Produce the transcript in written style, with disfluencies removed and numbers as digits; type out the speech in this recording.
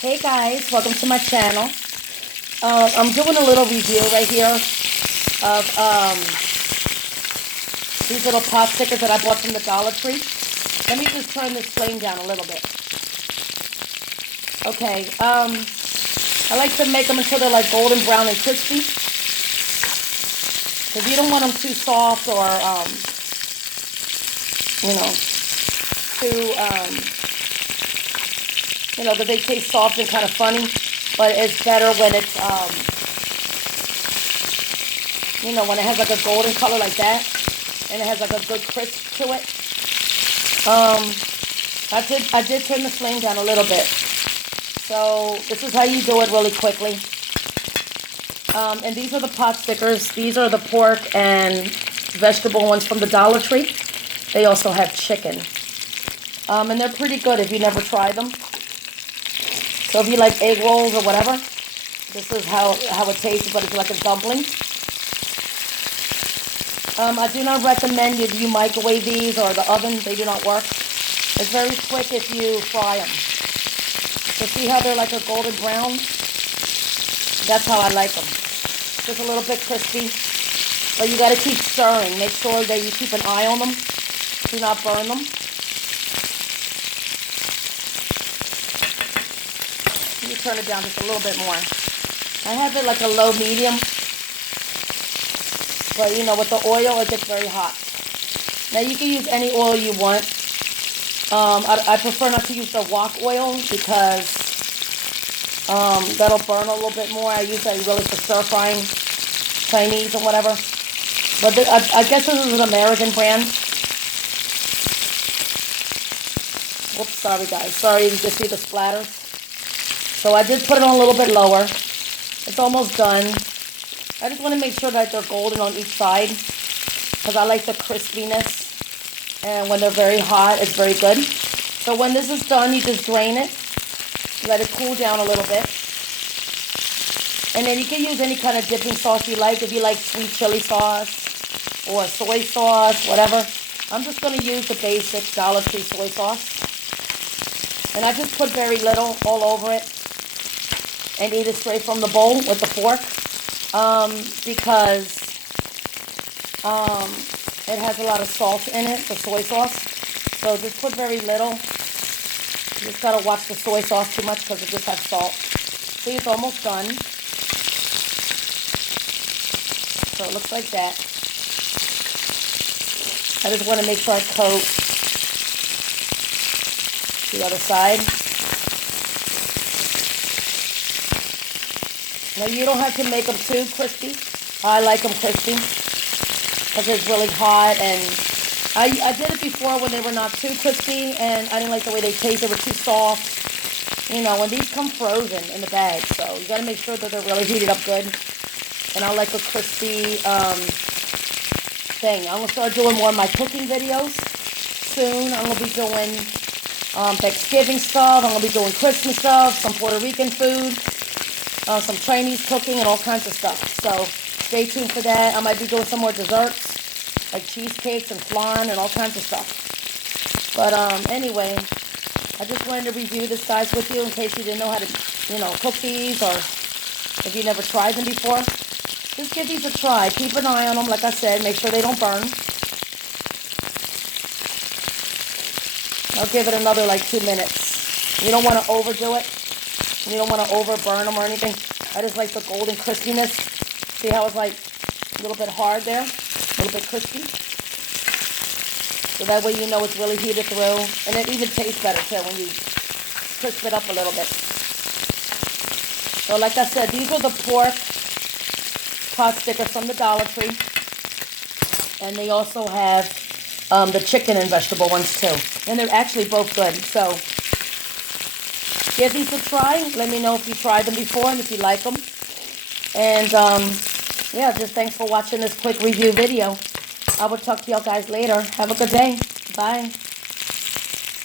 Hey guys, welcome to my channel. I'm doing a little review right here of these little pot stickers that I bought from the Dollar Tree. Let me just turn this flame down a little bit. Okay, I like to make them until they're like golden brown and crispy. Because you don't want them too soft or, because they taste soft and kind of funny. But it's better when it's, when it has like a golden color like that. And it has like a good crisp to it. I did turn the flame down a little bit. So this is how you do it really quickly. And these are the pot stickers. These are the pork and vegetable ones from the Dollar Tree. They also have chicken. And they're pretty good if you never tried them. So if you like egg rolls or whatever, this is how it tastes, but it's like a dumpling. I do not recommend if you microwave these or the oven. They do not work. It's very quick if you fry them. So see how they're like a golden brown? That's how I like them. Just a little bit crispy. But you got to keep stirring. Make sure that you keep an eye on them. Do not burn them. Let me turn it down just a little bit more. I have it like a low medium. But with the oil, it gets very hot. Now you can use any oil you want. I prefer not to use the wok oil because that'll burn a little bit more. I use that really for stir frying Chinese or whatever. But I guess this is an American brand. Whoops, sorry guys. Sorry you can see the splatters. So I did put it on a little bit lower. It's almost done. I just want to make sure that they're golden on each side because I like the crispiness. And when they're very hot, it's very good. So when this is done, you just drain it. Let it cool down a little bit. And then you can use any kind of dipping sauce you like. If you like sweet chili sauce or soy sauce, whatever. I'm just going to use the basic Dollar Tree soy sauce. And I just put very little all over it. And eat it straight from the bowl with the fork. Because it has a lot of salt in it, the soy sauce. So just put very little. You just gotta watch the soy sauce too much because it just has salt. See, it's almost done. So it looks like that. I just want to make sure I coat the other side. Now you don't have to make them too crispy. I like them crispy because it's really hot, and I did it before when they were not too crispy, and I didn't like the way they taste. They were too soft. When these come frozen in the bag, so you got to make sure that they're really heated up good. And I like a crispy thing. I'm gonna start doing more of my cooking videos soon. I'm gonna be doing Thanksgiving stuff. I'm gonna be doing Christmas stuff, some Puerto Rican food. Some Chinese cooking and all kinds of stuff. So stay tuned for that. I might be doing some more desserts, like cheesecakes and flan and all kinds of stuff. But anyway, I just wanted to review this, guys, with you in case you didn't know how to, cook these, or if you never tried them before. Just give these a try. Keep an eye on them, like I said. Make sure they don't burn. I'll give it another like 2 minutes. You don't want to overdo it. You don't want to overburn them or anything. I just like the golden crispiness. See how it's like a little bit hard there? A little bit crispy. So that way you know it's really heated through. And it even tastes better too when you crisp it up a little bit. So like I said, these are the pork pot stickers from the Dollar Tree. And they also have the chicken and vegetable ones too. And they're actually both good. So give these a try. Let me know if you tried them before and if you like them. And, yeah, just thanks for watching this quick review video. I will talk to y'all guys later. Have a good day. Bye.